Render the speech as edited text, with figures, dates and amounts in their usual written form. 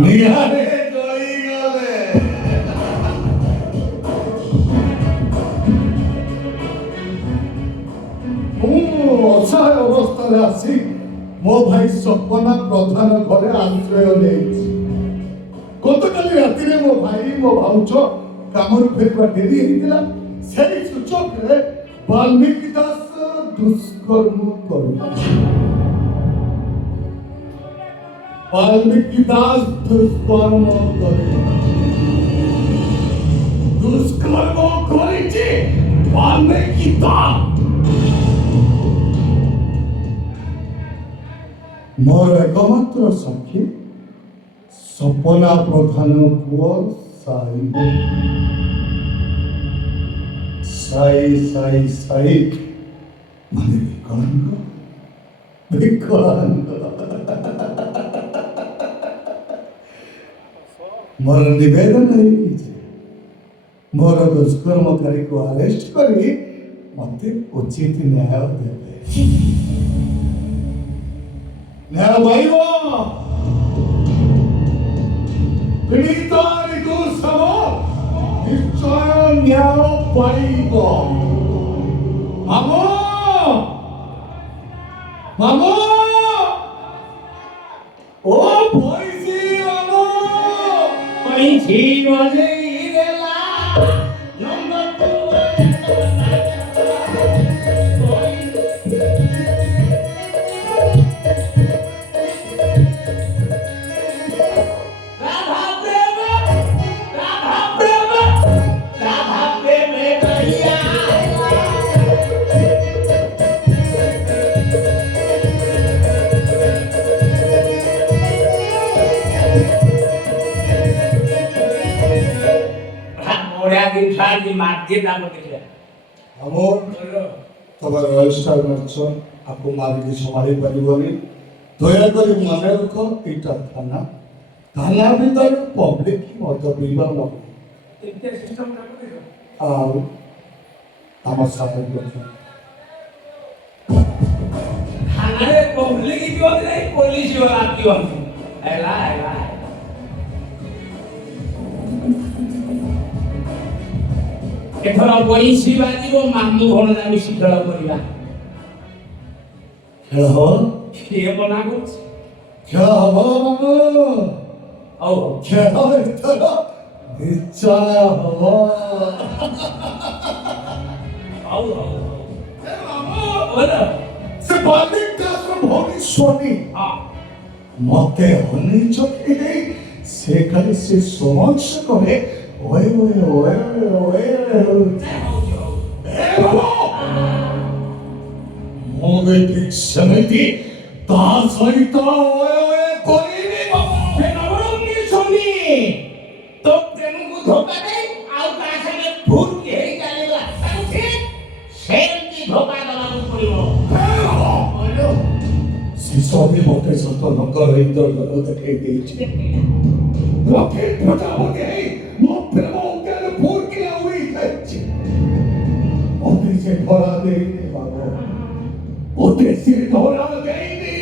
নিহারে জয়ী গেলে ମୁଁ ଅସହାୟ ଅବସ୍ଥାରେ ଆସି ମୋ ଭାଇ ସପନା ପ୍ରଧାନ ଘରେ ଆଶ୍ରୟ ନେଇଛି। ଗତକାଲି ରାତିରେ ମୋ ଭାଇ ମୋ ଭାଉଜ କାମରୁ ଫେରିବା ଡେରି ହେଇଥିଲା। ସେହି ସୁଯୋଗରେ ବାଲ୍ମୀକି ଦାସ ଦୁଷ୍କର୍ମ କରିଛି। ବାଲ୍ମୀକି ଦାସ ଦୁଷ୍କର୍ମ କରିଛି ବାଲ୍ମୀକି ଦାସ। ମୋର ଏକମାତ୍ର ସାକ୍ଷୀ ସପନା ପ୍ରଧାନ ପୁଅ ସାଇ ସାଇ ସାଇ ସାଇ ମାନେ ବିକଳାଙ୍ଗ। ମୋର ନିବେଦନ ହେଇଛି ମୋର ଦୁଷ୍କର୍ମକାରୀକୁ ଆରେଷ୍ଟ କରି ମତେ ଉଚିତ ନ୍ୟାୟ ଦେବେ। ନ୍ୟାୟ ପାଇବ ପୀଡ଼ିତ ନିର୍ଦୋଷ ନିଶ୍ଚୟ ନ୍ୟାୟ ପାଇବ। ମାମୁ ମାମୁ ଓ ପଇସି ମାମୁ ପଇସି ବଜେଇ ଦେଲା ଆମ ତମ ରୟାଲ ଷ୍ଟାର ମାଛ ଆକୁ ମାରିକି ସମ୍ଭାଳି ପାରିବନି। ଦୟାକରି ମନେ ରଖ ଏଇଟା ଥାନା ଭିତରେ ପବ୍ଲିକ ମଦ ପିଇବା ମତ ଆଉ ଆମ ସାହାଯ୍ୟ ଏଥର ପଇସି ବାଜିବ ମାମୁ ଭଣଜା ମିଶି ଖେଳ କରିବା। ଖେଳ ହବ କିଏ ମନା କରୁଛି? ଖେଳ ହବ ମାମୁ। ହଉ ଖେଳ ଏଥର ନିଶ୍ଚୟ ହବ। ହଉ ସେ ବାଲ୍ମୀକି ଦାସର ଭଉଣୀ ସ୍ୱାମୀ ମତେ ଅନେଇଛନ୍ତି ଦେଇ ସେ ଖାଲି ସେ ସମାଜ କରେ ଓଏ ଓଏ ଓଏ ଓଏ ମୁଁ ବି ଠିକ ସେମିତି ତା ସହିତ ଓଏ ଓଏ କରିବି। ନବରଙ୍ଗୀ ସ୍ୱାମୀ ତୋ ପ୍ରେମକୁ ଧୋକା ଦେଇ ଆଉ ତା ସାଙ୍ଗେ ଫୁର୍କି ହେଇ ଚାଲିଲା ତାକୁ ଠିକ ସେମିତି ଧୋକା ଦେବାକୁ ପଡ଼ିବ। ସେ ସ୍ୱାମୀ ମତେ ସତ ନକର ଇନ୍ଦ୍ରଧନୁ ଦେଖେଇ ଦେଇଛି। ଲକ୍ଷେ ପ୍ରଜାପତି ହେଇ ମୋ ପ୍ରେମ ଉଦ୍ୟାନ ଫୁର୍କି ଉଡ଼ି ଯାଇଛି। ମତେ ସେ ଧରା ଦେଇନି ବାବା, ମତେ ସେ ଧରା ଦେଇନି।